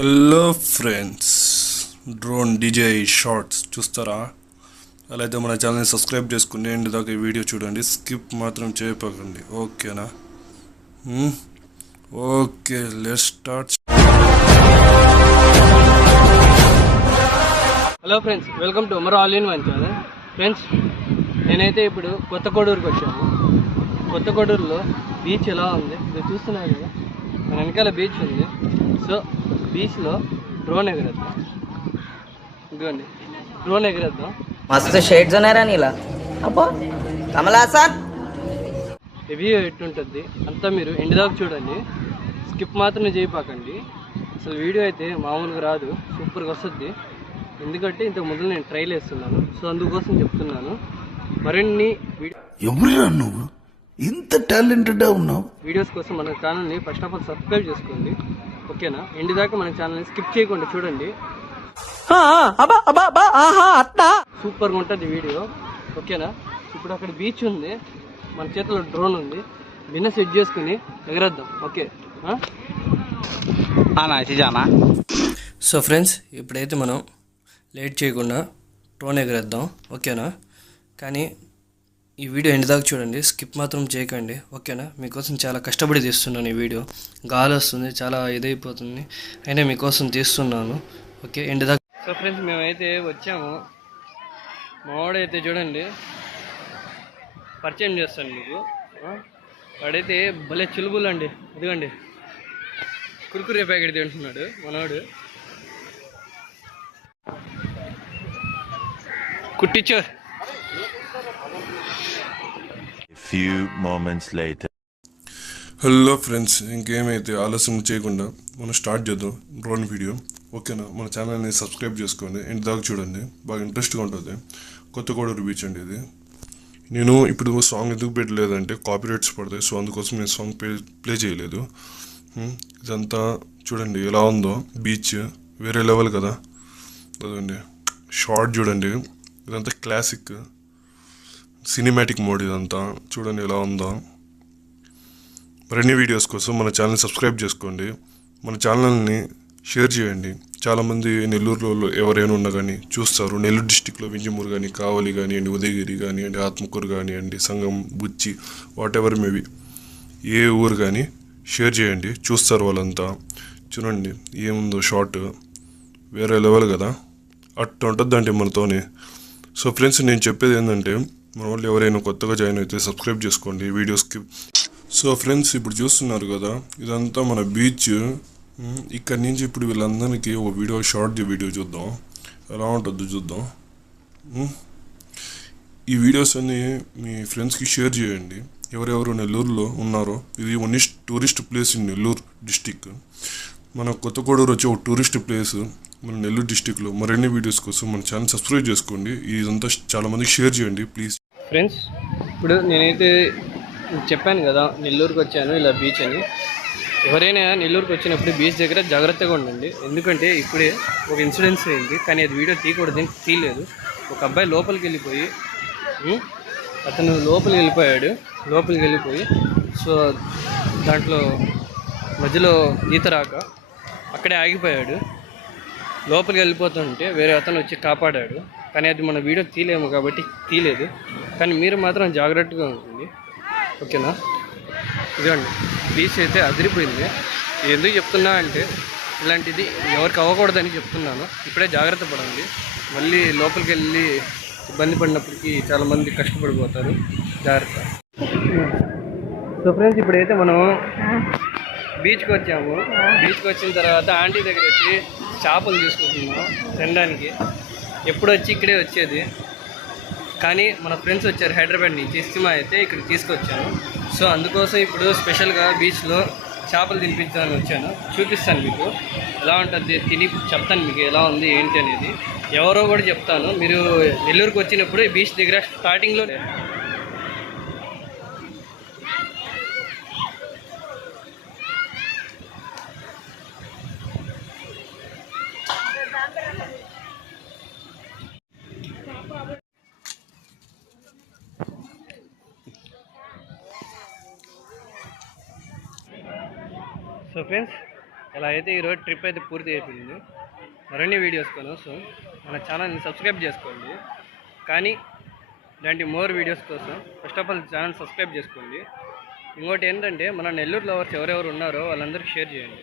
Hello friends, drone DJ shorts చూస్తారా? అలా అయితే మన ఛానల్ని సబ్స్క్రైబ్ చేసుకుని ఎండ్ దాకా ఈ వీడియో చూడండి, స్కిప్ మాత్రం చేయకండి. ఓకేనా? Okay, let's start. Hello friends, welcome to Amar all in one channel. Friends, నేనైతే ఇప్పుడు కొత్త కోడూరుకి వచ్చాము. కొత్త కోడూరులో బీచ్ ఎలా ఉంది ఇది చూస్తున్నారు కదా, మన వెనకాల బీచ్ ఉంది. సో బీచ్లో డ్రోన్ ఎగరేద్దాం. ఇదిగోండి, డ్రోన్ ఎగరేద్దాం. మస్తు షేడ్స్ ఉన్నారా నీలా? అబ్బో కమలాసన్ రివ్యూ ఎట్టుంటుంది అంతా మీరు ఎండ్ దాకా చూడండి, స్కిప్ మాత్రం చేయపాకండి. అసలు వీడియో అయితే మామూలుగా రాదు, సూపర్గా వస్తుంది. ఎందుకంటే ఇంతకు ముందు నేను ట్రైల్ వేస్తున్నాను, సో అందుకోసం చెప్తున్నాను. మరిన్ని ఎవరురా నువ్వు ఇంత టాలెంటెడ్ ఉన్నావు? వీడియోస్ కోసం మన ఛానల్ని ఫస్ట్ ఆఫ్ ఆల్ సబ్స్క్రైబ్ చేసుకోండి. ఓకేనా? ఎండ్ దాకా మన ఛానల్ని స్కిప్ చేయకుండా చూడండి, సూపర్గా ఉంటుంది వీడియో. ఓకేనా? ఇప్పుడు అక్కడ బీచ్ ఉంది, మన చేతిలో డ్రోన్ ఉంది, బిన్న సెట్ చేసుకుని ఎగరేద్దాం. ఓకే సో ఫ్రెండ్స్, ఇప్పుడైతే మనం లేట్ చేయకుండా డ్రోన్ ఎగరేద్దాం. ఓకేనా? కానీ ఈ వీడియో ఎండ్ దాకా చూడండి, స్కిప్ మాత్రం చేయకండి. ఓకేనా? మీకోసం చాలా కష్టపడి తీస్తున్నాను ఈ వీడియో. గాలి వస్తుంది, చాలా ఇదైపోతుంది, అయినా మీకోసం తీస్తున్నాను. ఓకే, ఎండ్ దాకా. సో ఫ్రెండ్స్, మేమైతే వచ్చాము. మావాడైతే చూడండి, పరిచయం చేస్తాను మీకు. వాడైతే భలే చులుబులు అండి. ఇదిగోండి, కుర్కురే ప్యాకెట్ తింటున్నాడు మనవాడు. కుట్టించో. Few moments later. Hello friends, ఇంకేమైతే ఆలస్యం చేయకుండా మనం స్టార్ట్ చేద్దాం డ్రోన్ వీడియో. ఓకేనా? మన ఛానల్ని సబ్స్క్రైబ్ చేసుకోండి, ఎండ్ దాకా చూడండి, బాగా ఇంట్రెస్ట్గా ఉంటుంది. కొత్త కోడూరు బీచ్ అండి ఇది. నేను ఇప్పుడు సాంగ్ ఎందుకు పెట్టలేదంటే కాపీరైట్స్ పడతాయి, సో అందుకోసం నేను సాంగ్ ప్లే చేయలేదు. ఇదంతా చూడండి ఎలా ఉందో, బీచ్ వేరే లెవెల్ కదా. అదండి షార్ట్ చూడండి, ఇదంతా క్లాసిక్ సినిమాటిక్ మోడ్. ఇదంతా చూడండి ఎలా ఉందో. మరిన్ని వీడియోస్ కోసం మన ఛానల్ని సబ్స్క్రైబ్ చేసుకోండి, మన ఛానల్ని షేర్ చేయండి. చాలామంది నెల్లూరులో ఎవరైనా ఉన్నా కానీ చూస్తారు. నెల్లూరు డిస్టిక్లో వింజమూరు కానీ, కావలి కానివ్వండి, ఉదయగిరి కానివ్వండి, ఆత్మకూరు కానివ్వండి, సంగం, బుచ్చి, వాట్ ఎవర్ మేబీ, ఏ ఊరు కానీ షేర్ చేయండి, చూస్తారు వాళ్ళంతా. చూడండి ఏముందో షార్ట్, వేరే లెవెల్ కదా. అట్లా ఉంటుందంటే మనతోనే. సో ఫ్రెండ్స్, నేను చెప్పేది ఏంటంటే, మన వాళ్ళు ఎవరైనా కొత్తగా జాయిన్ అయితే సబ్స్క్రైబ్ చేసుకోండి వీడియోస్కి. సో ఫ్రెండ్స్, ఇప్పుడు చూస్తున్నారు కదా, ఇదంతా మన బీచ్. ఇక్కడి నుంచి ఇప్పుడు వీళ్ళందరికీ ఒక వీడియో, షార్ట్ వీడియో చూద్దాం, ఎలా ఉంటుందో చూద్దాం. ఈ వీడియోస్ అన్నీ మీ ఫ్రెండ్స్కి షేర్ చేయండి, ఎవరెవరు నెల్లూరులో ఉన్నారో. ఇది only tourist place in Nellore district. మన కొత్త కోడూరు వచ్చే ఒక టూరిస్ట్ ప్లేస్ మన నెల్లూరు డిస్టిక్లో. మరిన్ని వీడియోస్ కోసం మన ఛానల్ సబ్స్క్రైబ్ చేసుకోండి, ఇదంతా చాలామందికి షేర్ చేయండి ప్లీజ్. ఫ్రెండ్స్, ఇప్పుడు నేనైతే చెప్పాను కదా నెల్లూరుకి వచ్చాను ఇలా బీచ్ అని. ఎవరైనా నెల్లూరుకి వచ్చినప్పుడు బీచ్ దగ్గర జాగ్రత్తగా ఉండండి, ఎందుకంటే ఇప్పుడే ఒక ఇన్సిడెన్స్ అయింది, కానీ అది వీడియో తీయకూడదని తీయలేదు. ఒక అబ్బాయి లోపలికి వెళ్ళిపోయి లోపలికి వెళ్ళిపోయి సో దాంట్లో మధ్యలో ఈత రాక అక్కడే ఆగిపోయాడు. లోపలికి వెళ్ళిపోతుంటే వేరే అతను వచ్చి కాపాడాడు, కానీ అది మన వీడియో తీయలేము కాబట్టి తీయలేదు. కానీ మీరు మాత్రం జాగ్రత్తగా ఉంటుంది. ఓకేనా? ఇదండి బీచ్ అయితే అదిరిపోయింది. ఎందుకు చెప్తున్నా అంటే, ఇలాంటిది ఎవరికి అవ్వకూడదని చెప్తున్నాను. ఇప్పుడే జాగ్రత్త పడండి, మళ్ళీ లోపలికి వెళ్ళి ఇబ్బంది పడినప్పటికీ చాలామంది కష్టపడిపోతారు. జాగ్రత్త. సో ఫ్రెండ్స్, ఇప్పుడైతే మనం బీచ్కి వచ్చాము. బీచ్కి వచ్చిన తర్వాత ఆంటీ దగ్గర వచ్చి చేపలు తీసుకుంటున్నాం తినడానికి. ఎప్పుడు వచ్చి ఇక్కడే వచ్చేది, కానీ మన ఫ్రెండ్స్ వచ్చారు హైదరాబాద్ నుంచి, ఇస్తిమా అయితే ఇక్కడ తీసుకొచ్చాను. సో అందుకోసం ఇప్పుడు స్పెషల్గా బీచ్లో చేపలు తినిపించాలని వచ్చాను. చూపిస్తాను మీకు ఎలా ఉంటుంది, తిని చెప్తాను మీకు ఎలా ఉంది ఏంటి అనేది. ఎవరో కూడా చెప్తాను. మీరు నెల్లూరుకి వచ్చినప్పుడు బీచ్ దగ్గర స్టార్టింగ్లో సో ఫ్రెండ్స్, ఇలా అయితే ఈరోజు ట్రిప్ అయితే పూర్తి అయిపోయింది. మరిన్ని వీడియోస్ కోసం మన ఛానల్ని సబ్స్క్రైబ్ చేసుకోండి. కానీ ఇలాంటి మోర్ వీడియోస్ కోసం first of all channel subscribe చేసుకోండి. ఇంకోటి ఏంటంటే మన నెల్లూరు లవర్స్ ఎవరెవరు ఉన్నారో వాళ్ళందరికీ షేర్ చేయండి.